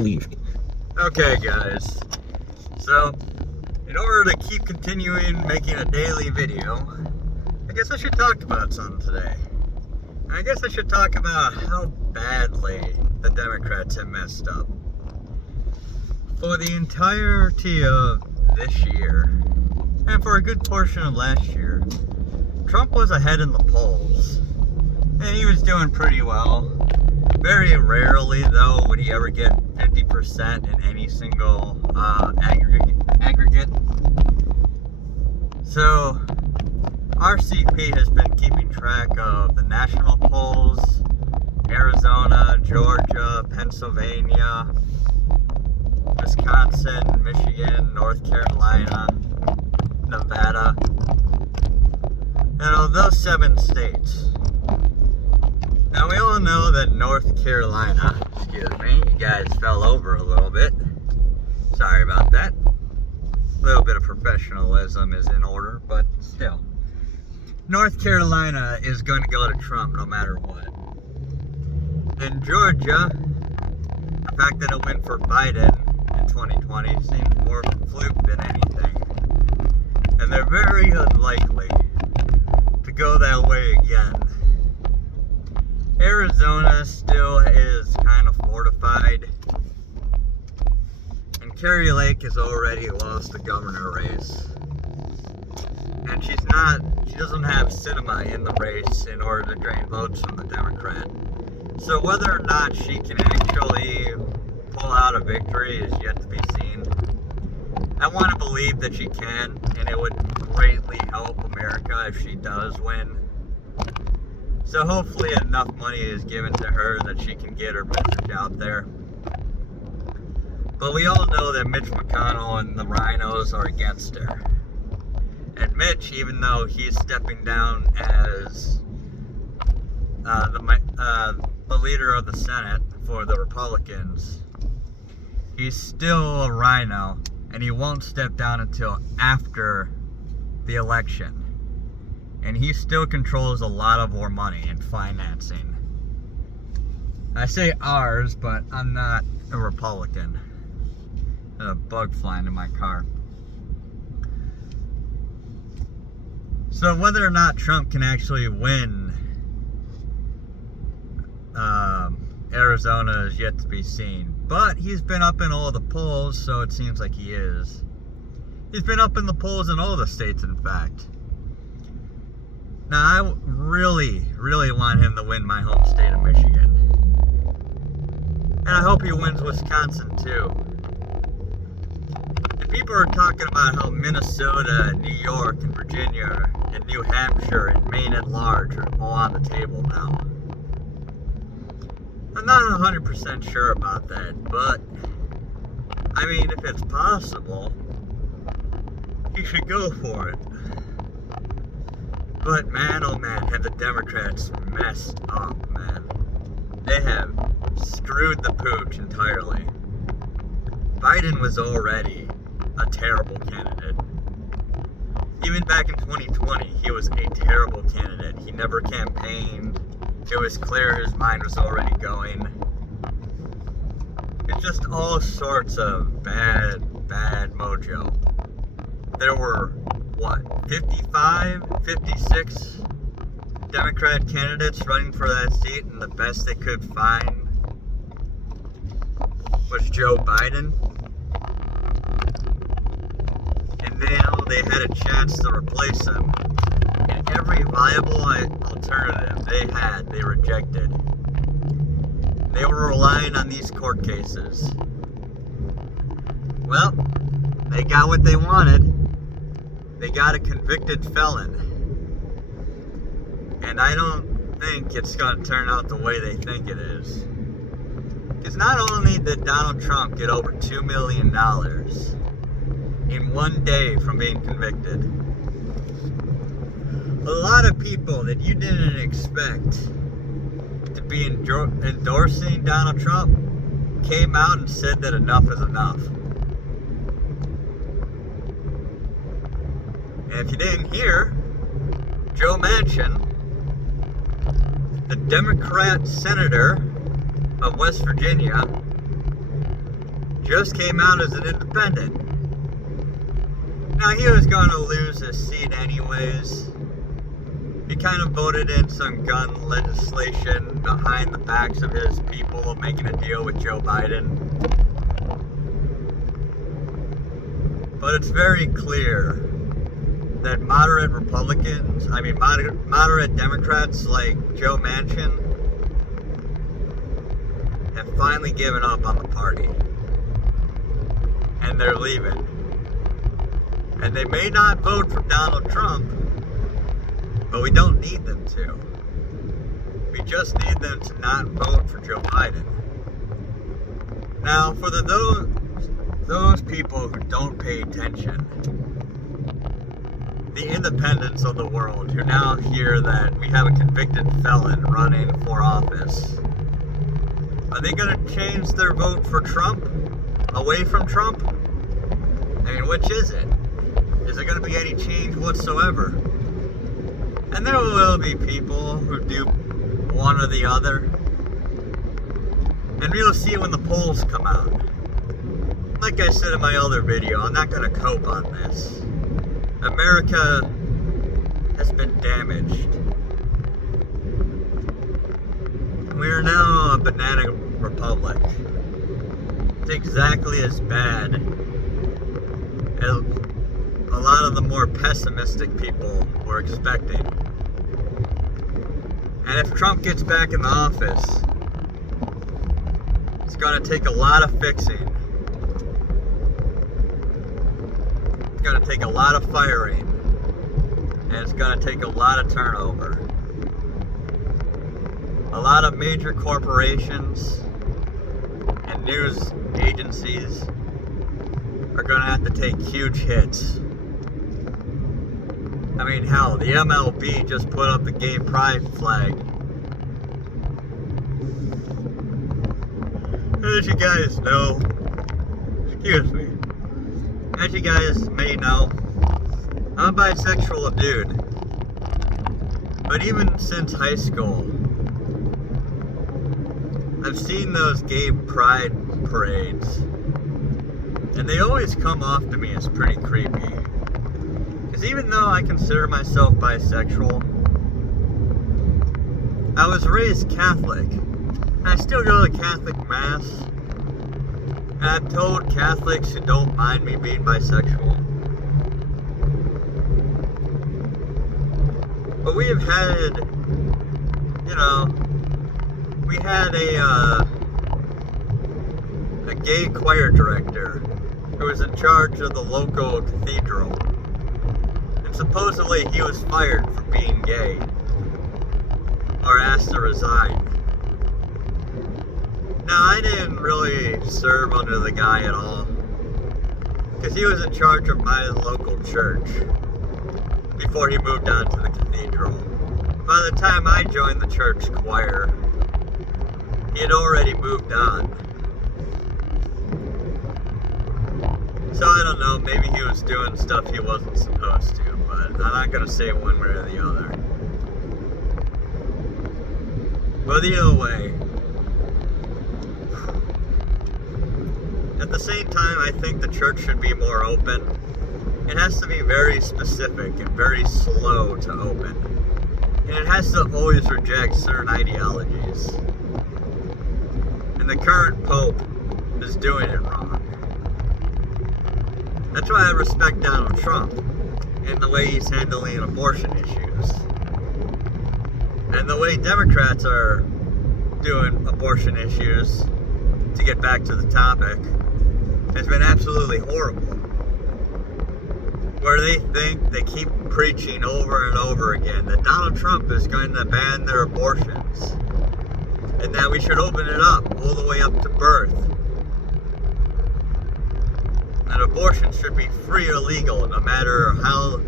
Leave. Okay, guys. So, in order to keep continuing making a daily video, I guess I should talk about something today. I guess I should talk about how badly the Democrats have messed up. For the entirety of this year, and for a good portion of last year, Trump was ahead in the polls. And he was doing pretty well. Very rarely, though, would he ever get 50% in any single aggregate. So, RCP has been keeping track of the national polls, Arizona, Georgia, Pennsylvania, Wisconsin, Michigan, North Carolina, Nevada, and of those 7 states. Now, we all know that North Carolina, excuse me, you guys fell over a little bit. Sorry about that. A little bit of professionalism is in order, but still. North Carolina is going to go to Trump no matter what. In Georgia, the fact that it went for Biden in 2020 seems more fluke than anything. And they're very unlikely to go that way again. Arizona still is kind of fortified, and Carrie Lake has already lost the governor race, and she doesn't have Sinema in the race in order to drain votes from the Democrat. So whether or not she can actually pull out a victory is yet to be seen. I want to believe that she can, and it would greatly help America if she does win. So hopefully enough money is given to her that she can get her message out there. But we all know that Mitch McConnell and the rhinos are against her. And Mitch, even though he's stepping down as the leader of the Senate for the Republicans, he's still a rhino, and he won't step down until after the election. And he still controls a lot of our money and financing. I say ours, but I'm not a Republican. There's a bug flying in my car. So whether or not Trump can actually win Arizona is yet to be seen. But he's been up in all the polls, so it seems like he is. He's been up in the polls in all the states, in fact. Now, I really, really want him to win my home state of Michigan. And I hope he wins Wisconsin, too. And people are talking about how Minnesota, and New York, and Virginia, and New Hampshire, and Maine at large are all on the table now. I'm not 100% sure about that, but, I mean, if it's possible, he should go for it. But man, oh man, have the Democrats messed up, man. They have screwed the pooch entirely. Biden was already a terrible candidate. Even back in 2020, he was a terrible candidate. He never campaigned. It was clear his mind was already going. It's just all sorts of bad mojo. There were 56 Democrat candidates running for that seat, and the best they could find was Joe Biden. And now they had a chance to replace him. And every viable alternative they rejected. They were relying on these court cases. Well, they got what they wanted. They got a convicted felon. And I don't think it's going to turn out the way they think it is. Because not only did Donald Trump get over $2 million in one day from being convicted, a lot of people that you didn't expect to be endorsing Donald Trump came out and said that enough is enough. And if you didn't hear, Joe Manchin, the Democrat senator of West Virginia, just came out as an independent. Now, he was going to lose his seat anyways. He kind of voted in some gun legislation behind the backs of his people, making a deal with Joe Biden. But it's very clear that moderate Republicans, moderate Democrats like Joe Manchin have finally given up on the party. And they're leaving. And they may not vote for Donald Trump, but we don't need them to. We just need them to not vote for Joe Biden. Now, for those people who don't pay attention, the independents of the world who now hear that we have a convicted felon running for office, are they going to change their vote for Trump? Away from Trump? I mean, which is it? Is there going to be any change whatsoever? And there will be people who do one or the other. And we'll see when the polls come out. Like I said in my other video, I'm not going to cope on this. America has been damaged. We are now a banana republic. It's exactly as bad as a lot of the more pessimistic people were expecting. And if Trump gets back in the office, it's going to take a lot of fixing. It's going to take a lot of firing. And it's going to take a lot of turnover. A lot of major corporations and news agencies are going to have to take huge hits. I mean, hell, the MLB just put up the gay pride flag. As you guys know, excuse me, as you guys may know, I'm a bisexual dude. But even since high school, I've seen those gay pride parades, and they always come off to me as pretty creepy. Because even though I consider myself bisexual, I was raised Catholic, and I still go to Catholic Mass, and I've told Catholics who don't mind me being bisexual. But we have had, we had a gay choir director who was in charge of the local cathedral. And supposedly he was fired for being gay, or asked to resign. Now, I didn't really serve under the guy at all, because he was in charge of my local church before he moved on to the cathedral. By the time I joined the church choir, he had already moved on. So I don't know, maybe he was doing stuff he wasn't supposed to, but I'm not going to say one way or the other. But either way, at the same time, I think the church should be more open. It has to be very specific and very slow to open. And it has to always reject certain ideologies. And the current Pope is doing it wrong. That's why I respect Donald Trump and the way he's handling abortion issues. And the way Democrats are doing abortion issues, to get back to the topic, has been absolutely horrible. Where they keep preaching over and over again that Donald Trump is going to ban their abortions, and that we should open it up all the way up to birth. And abortion should be free or legal, no matter how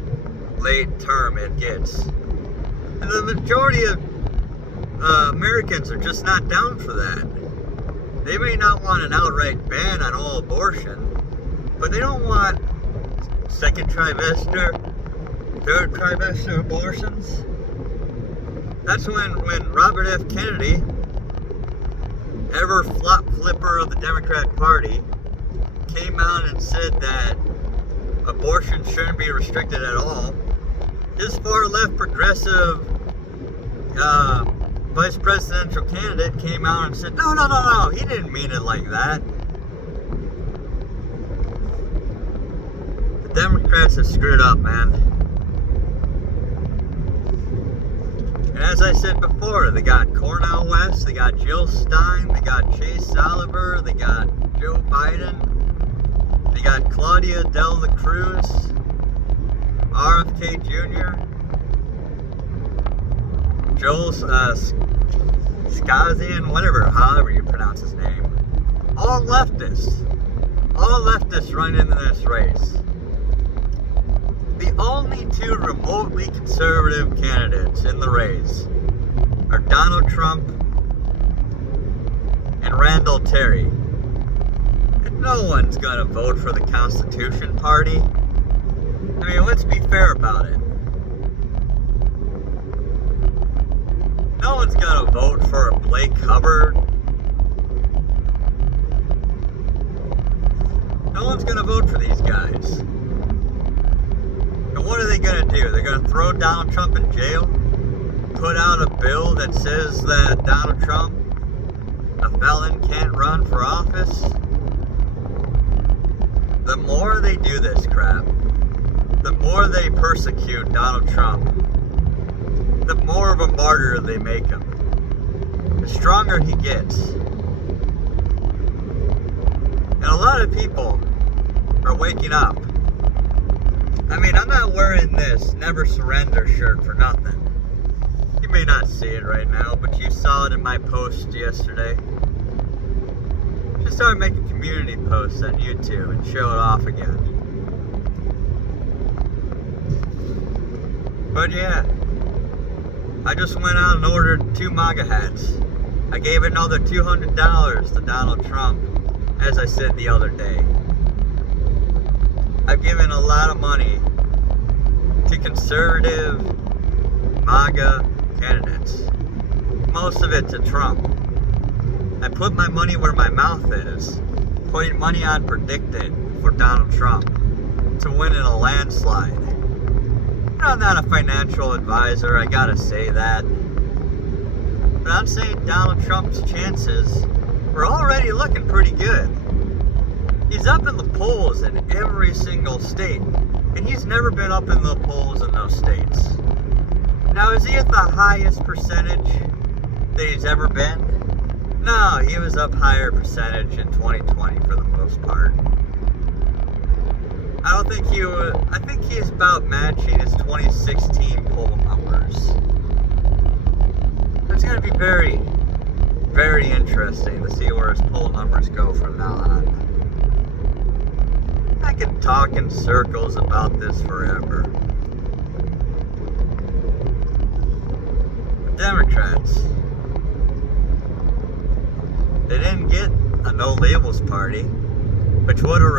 late term it gets. And the majority of Americans are just not down for that. They may not want an outright ban on all abortion, but they don't want second trimester, third trimester abortions. That's when Robert F. Kennedy, ever flop flipper of the Democrat Party, came out and said that abortion shouldn't be restricted at all. His far-left progressive vice presidential candidate came out and said, no, he didn't mean it like that. The Democrats have screwed up, man. And as I said before, they got Cornel West, they got Jill Stein, they got Chase Oliver, they got Joe Biden, they got Claudia Del Cruz, RFK Jr., Joel Skazian, however you pronounce his name. All leftists running into this race. The only two remotely conservative candidates in the race are Donald Trump and Randall Terry. And no one's gonna vote for the Constitution Party. I mean, let's be fair about it. No one's gonna vote for a Blake Hubbard. No one's gonna vote for these guys. And what are they gonna do? They're gonna throw Donald Trump in jail? Put out a bill that says that Donald Trump, a felon, can't run for office? The more they do this crap, the more they persecute Donald Trump, the more of a martyr they make him. The stronger he gets. And a lot of people are waking up. I mean, I'm not wearing this Never Surrender shirt for nothing. You may not see it right now, but you saw it in my post yesterday. Just started making community posts on YouTube and show it off again. But yeah, I just went out and ordered 2 MAGA hats. I gave another $200 to Donald Trump, as I said the other day. I've given a lot of money to conservative MAGA candidates. Most of it to Trump. I put my money where my mouth is, putting money on predicted for Donald Trump to win in a landslide. I'm not a financial advisor, I gotta say that. But I'm saying Donald Trump's chances are already looking pretty good. He's up in the polls in every single state, and he's never been up in the polls in those states. Now, is he at the highest percentage that he's ever been? No, he was up higher percentage in 2020 for the most part. I don't think he would. I think he's about matching his 2016 poll numbers. It's going to be very, very interesting to see where his poll numbers go from now on. I could talk in circles about this forever. The Democrats, they didn't get a no labels party, which would have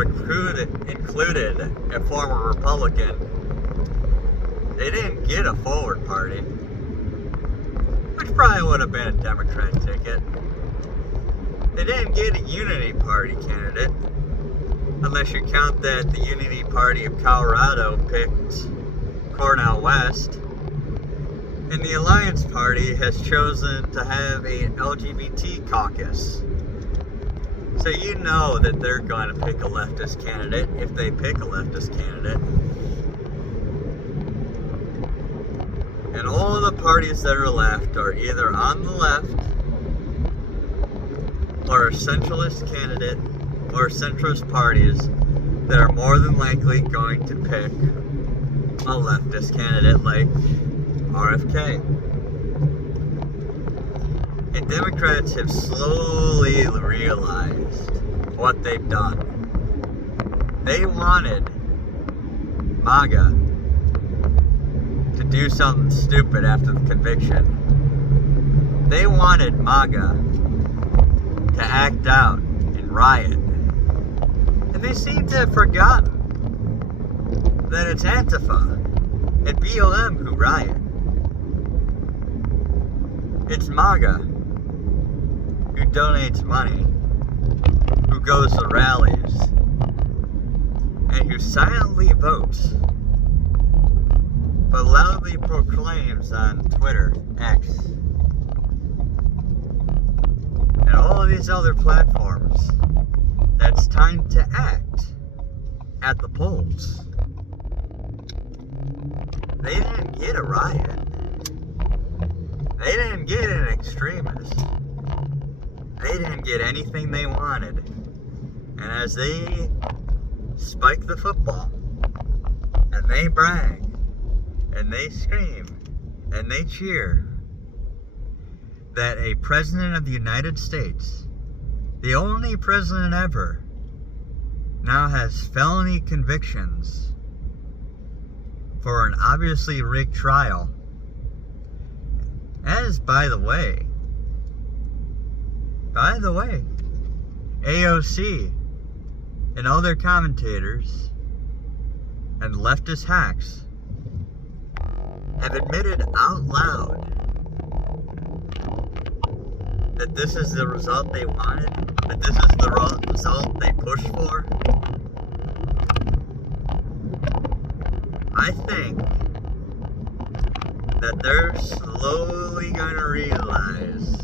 included a former Republican. They didn't get a forward party, which probably would have been a Democrat ticket. They didn't get a unity party candidate, unless you count that the Unity Party of Colorado picked Cornel West. And the Alliance Party has chosen to have an LGBT caucus. So you know that they're going to pick a leftist candidate if they pick a leftist candidate. And all of the parties that are left are either on the left, or a centralist candidate, or centrist parties that are more than likely going to pick a leftist candidate like RFK. And Democrats have slowly realized what they've done. They wanted MAGA to do something stupid after the conviction. They wanted MAGA to act out and riot. And they seem to have forgotten that it's Antifa and BLM who riot. It's MAGA who donates money, who goes to rallies, man who silently votes but loudly proclaims on Twitter, X, and all of these other platforms that it's time to act at the polls. They didn't get a riot. They didn't get an extremist. They didn't get anything they wanted. And as they spike the football, and they brag, and they scream, and they cheer, that a president of the United States, the only president ever, now has felony convictions for an obviously rigged trial. As, by the way, AOC and other commentators and leftist hacks have admitted out loud that this is the result they wanted, that this is the result they pushed for. I think that they're slowly going to realize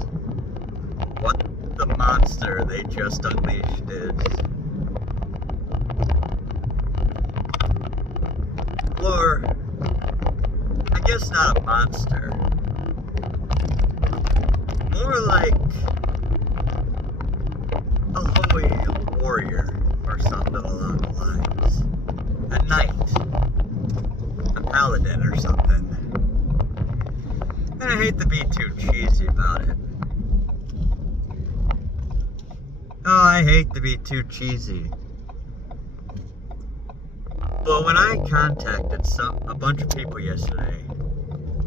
what the monster they just unleashed is. Or, I guess not a monster. More like a holy warrior or something along the lines. A knight. A paladin or something. And I hate to be too cheesy about it. Oh, I hate to be too cheesy. But when I contacted a bunch of people yesterday,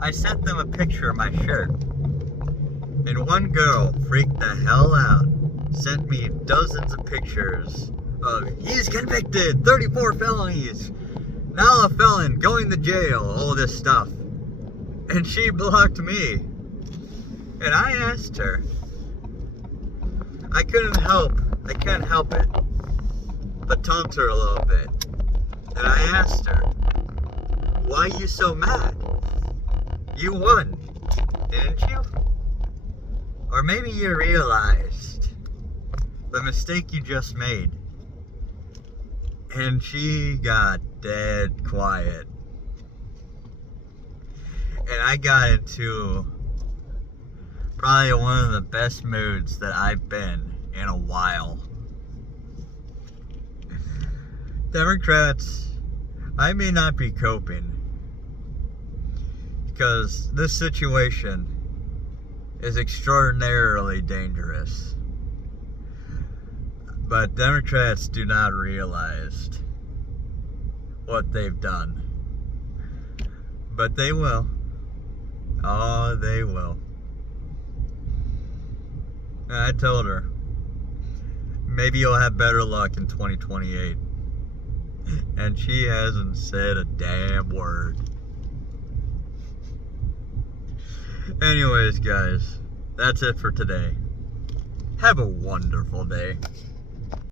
I sent them a picture of my shirt. And one girl freaked the hell out. Sent me dozens of pictures of, he's convicted, 34 felonies, now a felon, going to jail, all this stuff. And she blocked me. And I asked her. I couldn't help it but taunt her a little bit. And I asked her, why are you so mad? You won, didn't you? Or maybe you realized the mistake you just made. And she got dead quiet. And I got into probably one of the best moods that I've been in a while. Democrats, I may not be coping because this situation is extraordinarily dangerous. But Democrats do not realize what they've done. But they will. Oh, they will. And I told her, maybe you'll have better luck in 2028. And she hasn't said a damn word. Anyways, guys, that's it for today. Have a wonderful day.